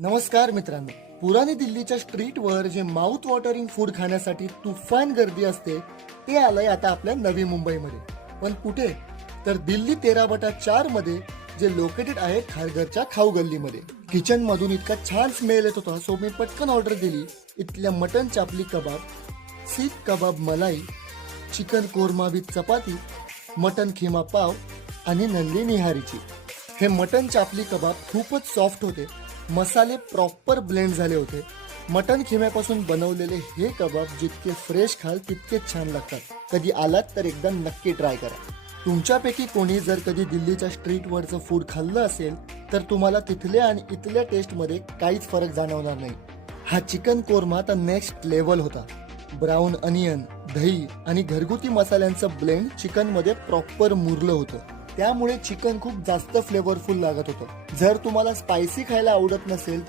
नमस्कार मित्रांनो, पुराणी दिल्लीच्या स्ट्रीटवर जे माउथ वॉटरिंग फूड खाण्यासाठी तुफान गर्दी असते ते आलंय आता आपल्या नवी मुंबईमध्ये. पण कुठे? तर दिल्ली 13/4 मध्ये, जे लोकेटेड आहे खारघरच्या खाऊ गल्लीमध्ये. किचन मधून इतका छान स्मेल येत होता, सो मी पटकन ऑर्डर दिली. इथल्या मटन चापली कबाब, सीख कबाब मलाई, chicken korma with chapati, mutton keema पाव आणि नल्ली निहारीची. हे मटन चापली कबाब खूपच सॉफ्ट होते, मसाले प्रॉपर ब्लेंड झाले होते. मटन खिम्यापासून बनवलेले हे कबाब जितके फ्रेश खाल तितकेच छान लागतात. कधी आलात तर एकदा नक्की ट्राय करा. तुमच्यापैकी कोणी जर कधी दिल्लीच्या स्ट्रीटवरचं फूड खाल्लं असेल तर तुम्हाला तिथल्या आणि इथल्या टेस्टमध्ये काहीच फरक जाणवणार नाही. हा चिकन कोरमा तर नेक्स्ट लेवल होता. ब्राऊन अनियन, दही आणि घरगुती मसाल्यांचं ब्लेंड चिकन मध्ये प्रॉपर मुरलं होतं, त्यामुळे चिकन खूप जास्त फ्लेवरफुल लागत होतं. जर तुम्हाला स्पायसी खायला आवडत नसेल